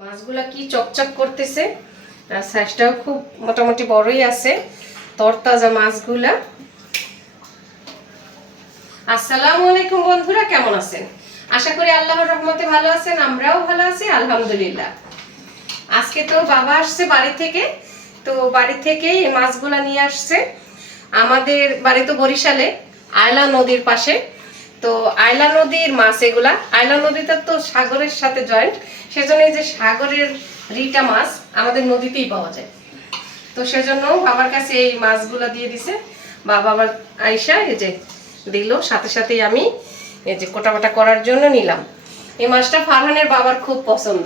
মাছগুলা কি চকচক করতেছে আর সাইজটাও খুব মোটামুটি বড়ই আছে, তরতাজা মাছগুলা। আসসালামু আলাইকুম বন্ধুরা, কেমন আছেন? আশা করি আল্লাহর রহমতে ভালো আছেন, আমরাও ভালো আছি, আলহামদুলিল্লাহ। আজকে তো বাবা আসছে বাড়ি থেকে, তো বাড়ি থেকেই মাছগুলা নিয়ে আসছে। আমাদের বাড়ি তো বরিশালে, আয়লা নদীর পাশে। তো আয়লা নদীর মাছ এগুলা। আয়লা নদীটা তো সাগরের সাথে জয়েন্ট সেজন্য এই যে সাগরের রিটা মাছ আমাদের নদীতেই পাওয়া যায়। তো সেজন্য বাবার কাছে এই মাছগুলো দিয়ে দিছে। বাবা আবার আইসা এই যে দিল, সাথে সাথেই আমি এই যে কোটাবাটা করার জন্য নিলাম। এই মাছটা ফারহানের বাবার খুব পছন্দ।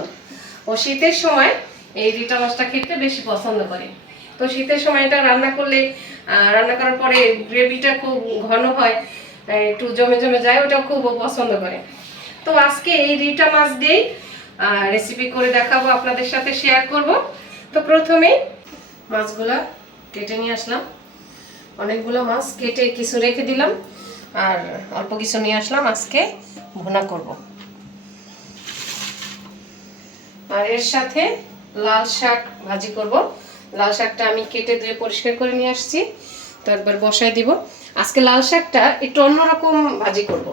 ও শীতের সময় এই রিটা মাছটা খেতে বেশি পছন্দ করে। তো শীতের সময় এটা রান্না করলে রান্না করার পরে গ্রেভিটা খুব ঘন হয়। একটু জমে জমে যায়, ওটাও খুব পছন্দ করে। তো আজকে এই রিটা মাছ দিয়েই রেসিপি করে দেখাবো, আপনাদের সাথে শেয়ার করব। তো প্রথমেই মাছগুলা কেটে নিয়ে আসলাম। অনেকগুলো মাছ কেটে কিছু রেখে দিলাম, আর অল্প কিছু নিয়ে আসলাম, আজকে ভুনা করব। আর এর সাথে লাল শাক ভাজি করব। লাল শাকটা আমি কেটে ধুয়ে পরিষ্কার করে নিয়ে আসছি। তো একবার বসায় দিব। আজকে লাল শাকটা একটু অন্যরকম ভাজি করব।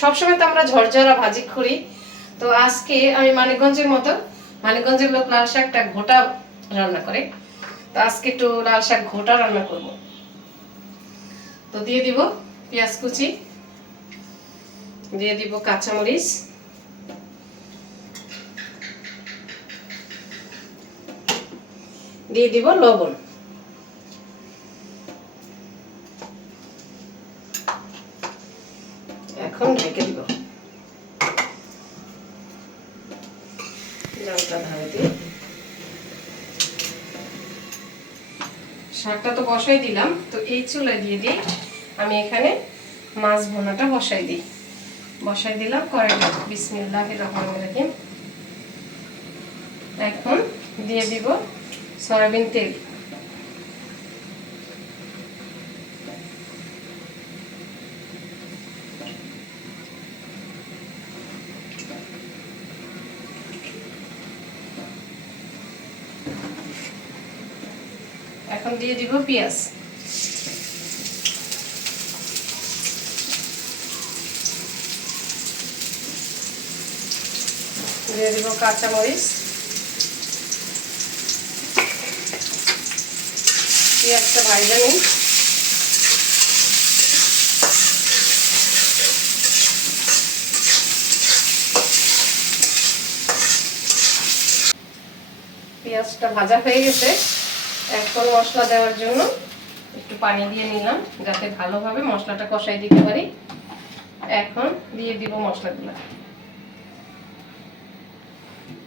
সবসময় তো আমরা ঝরঝরা ভাজি করি। তো আজকে আমি মানিকগঞ্জের মতো, মানিকগঞ্জের লোক লাল শাকটা ঘোটা রান্না করে। তো আজকে একটু লাল শাক ঘোটা রান্না করব। তো দিয়ে দিব পেঁয়াজ কুচি, দিয়ে দিব কাঁচামরিচ। দিয়ে দিব লবণ। এখন ঢেকে দিব। জলটা ধারে দিয়ে শাকটা তো বসাই দিলাম, তো এই চুলায় দিয়ে দিই। আমি এখানে মাছ ভোনাটা বসাই দিই। বসাই দিলাম কড়াইটা বিসমিল্লাহ রহমান রাহিম। এখন দিয়ে দিব সয়াবিন তেল। এখন দিয়ে দিব পেঁয়াজ। দিয়ে দিব কাঁচামরিচ। পেঁয়াজটা ভাজা নিই। পেঁয়াজটা ভাজা হয়ে গেছে। এখন মশলা দেওয়ার জন্য একটু পানি দিয়ে নিলাম, যাতে ভালোভাবে মশলাটা কষাই দিতে পারি। এখন দিয়ে দিব মশলাগুলো।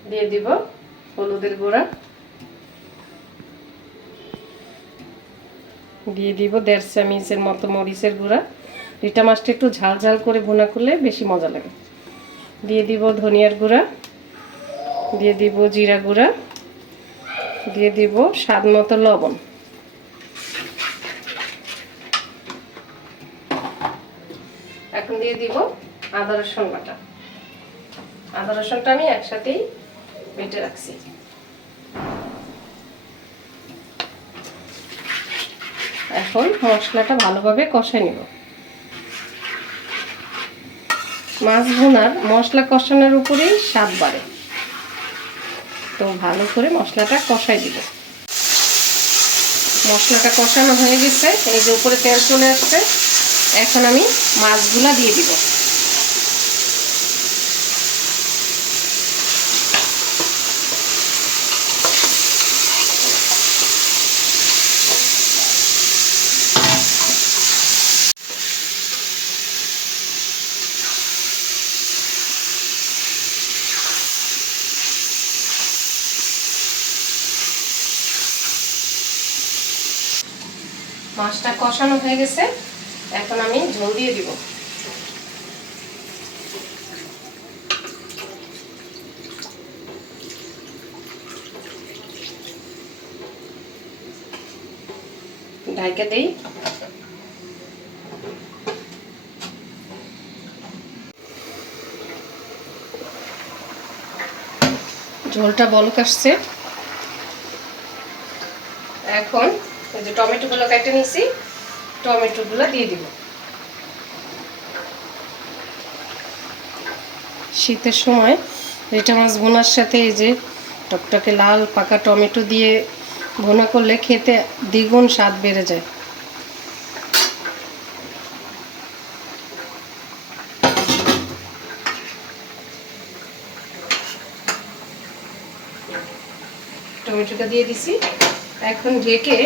দিয়ে দিব হলুদের গুঁড়া। দিয়ে দিব দেড় চামিচের মতো মরিচের গুঁড়া। রিটা মাছটা একটু ঝাল ঝাল করে ভুনা করলে বেশি মজা লাগে। দিয়ে দিব ধনিয়ার গুঁড়া। দিয়ে দিব জিরা গুঁড়া। দিয়ে দিব স্বাদ মতো লবণ। এখন দিয়ে দিব আদা রসুন বাটা। আদা রসুনটা আমি একসাথেই বেটে রাখছি। এখন মশলাটা ভালোভাবে কষাই নিব। মাছ ভুনার মশলা কষানোর উপরেই স্বাদ বাড়ে। তো ভালো করে মশলাটা কষাই দিব। মশলাটা কষানো হয়ে গেছে, এই যে উপরে তেল চলে আসছে, এখন আমি মাছগুলা দিয়ে দিব। মাছটা কষানো হয়ে গেছে। এখন আমি ঝোল দিয়ে দিব। ঢাইকা দেই। ঝোলটা বলক আসছে। এখন যে টমেটোগুলো কেটে নিছি টমেটোগুলো দিয়ে দিব। শীতের সময় রেটা মাছ বোনার সাথে এই যে টকটকে লাল পাকা টমেটো দিয়ে ভোনা করলে খেতে দ্বিগুণ স্বাদ বেড়ে যায়। টমেটোটা দিয়ে দিছি। এখন ঢেকে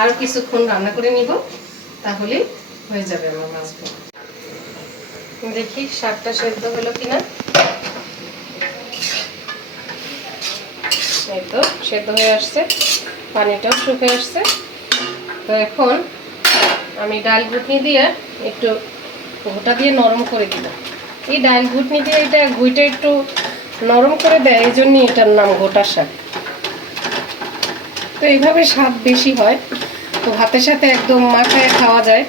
আরও কিছুক্ষণ রান্না করে নিব, তাহলে হয়ে যাবে আমার মাছ। দেখি শাকটা সেদ্ধ হলো কিনা। এই তো, সেদ্ধ হয়ে আসছে, পানিটাও শুকিয়ে আসছে। তো এখন আমি ডাল ঘুটনি দিয়ে একটু ঘোটা দিয়ে নরম করে দিলাম এই ডাল ঘুটনি দিয়ে এটা ঘুইটা একটু নরম করে দেয়, এই জন্যই এটার নাম গোটা শাক। তো এইভাবে স্বাদ বেশি হয়। তো ভাতের সাথে একদম মাখায় খাওয়া যায়।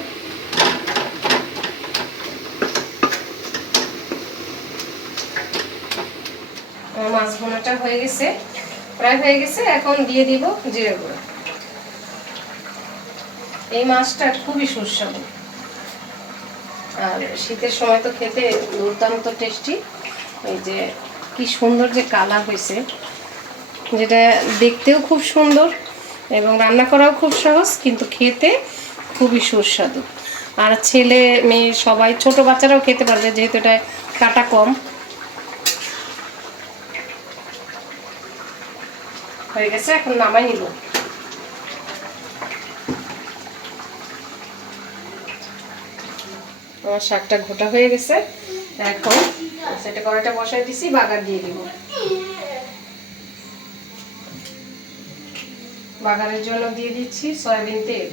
মাছ ভোনাটা হয়ে গেছে। প্রায় হয়ে গেছে, এখন দিয়ে দিব জিরে গুঁড়ো। এই মাছটা খুবই সুস্বাদু। আর শীতের সময় তো খেতে দুর্দান্ত টেস্টি। এই যে কি সুন্দর যে কালার হয়েছে। যেটা দেখতেও খুব সুন্দর এবং রান্না করাও খুব সহজ, কিন্তু খেতে খুবই সুস্বাদু। আর ছেলে, মেয়ে সবাই, ছোট বাচ্চারাও খেতে পারবে যেহেতু এটা কাটা কম। হয়ে গেছে, এখন নামাই নিব। আমার শাকটা ঘোটা হয়ে গেছে। এখন সেটা কড়াইটা বসাই দিছি, বাগার দিয়ে দিব। বাগারের জন্য দিয়ে দিচ্ছি, সয়াবিন তেল।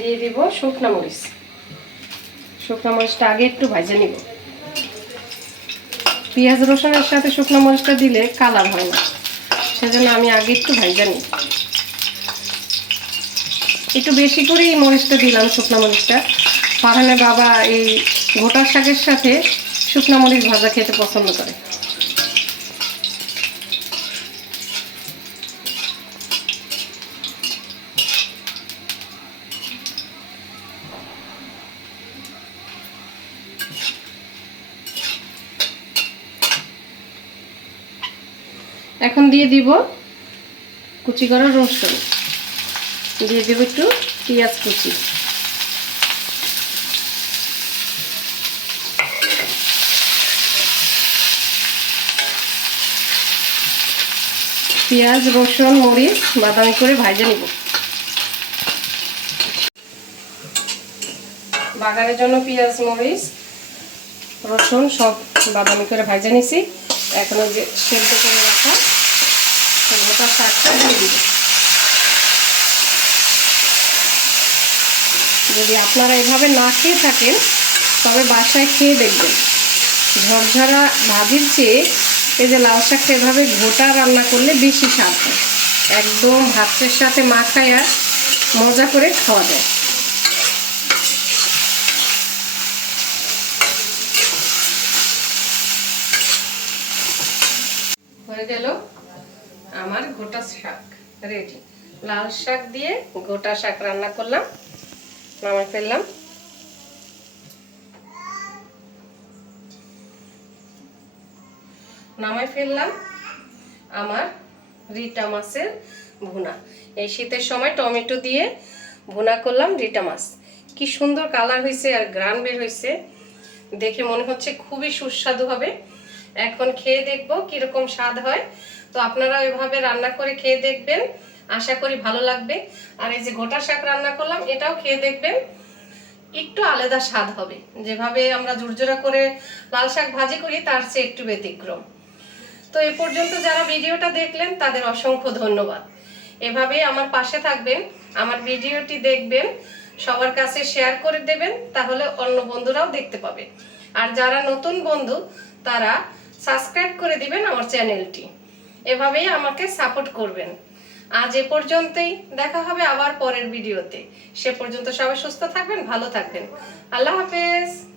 দিয়ে দিব শুকনো মরিচ। শুকনো মরিচটা আগে একটু ভাজে নিব। পেঁয়াজ রসুনের সাথে শুকনো মরিচটা দিলে কালার হয় না। সেজন্য আমি আগে একটু ভাজা নিই। একটু বেশি করেই মরিচটা দিলাম শুকনো মরিচটা। ফারহানের বাবা এই গোটা শাকের সাথে শুকনো মরিচ ভাজা খেতে পছন্দ করে। এখন দিয়ে দিব কুচি করা রসুন। দিয়ে দেব একটু পেঁয়াজ কুচি। পেঁয়াজ, রসুন, মরিচ বাদামি করে ভাজে নিব। বাগানের জন্য পেঁয়াজ, মরিচ, রসুন সব বাদামি করে ভাজে নিছি। এখন যে সেদ্ধ করে রাখা গোটা শাকটা দিয়ে দিব। যদি আপনারা এভাবে না খেয়ে থাকেন, তবে বাসায় খেয়ে দেখবেন। ঝরঝরা ভাজির চেয়ে এই যে লাউ শাকটা এভাবে ঘোটা রান্না করলে বেশি স্বাদ হয়। একদম ভাতের সাথে মাখায় আর মজা করে খাওয়া যায়। হয়ে গেল আমার গোটা শাক। রেডি লাল শাক দিয়ে গোটা শাক রান্না করলাম। নামাই ফেললাম। নামাই ফেললাম আমার রিটা মাছের ভুনা। এই শীতের সময় টমেটো দিয়ে ভুনা করলাম রিটা মাছ। কি সুন্দর কালার হয়েছে আর গ্রান বের হয়েছে। দেখে মনে হচ্ছে খুবই সুস্বাদু হবে। এখন খেয়ে দেখব কীরকম স্বাদ হয়। তো আপনারা ওইভাবে রান্না করে খেয়ে দেখবেন। আশা করি ভালো লাগবে। আর এই যে গোটা শাক রান্না করলাম, এটাও খেয়ে দেখবেন। একটু আলাদা স্বাদ হবে। যেভাবে আমরা জুরজোরা করে লাল শাক ভাজি করি, তার চেয়ে একটু ব্যতিক্রম। তো এ পর্যন্ত যারা ভিডিওটা দেখলেন, তাদের অসংখ্য ধন্যবাদ। এভাবেই আমার পাশে থাকবেন, আমার ভিডিওটি দেখবেন, সবার কাছে শেয়ার করে দেবেন, তাহলে অন্য বন্ধুরাও দেখতে পাবে। আর যারা নতুন বন্ধু, তারা সাবস্ক্রাইব করে দিবেন আমার চ্যানেলটি। এভাবেই আমাকে সাপোর্ট করবেন। আজ এ পর্যন্তই, দেখা হবে আবার পরের ভিডিওতে। সে পর্যন্ত সবাই সুস্থ থাকবেন, ভালো থাকবেন। আল্লাহ হাফেজ।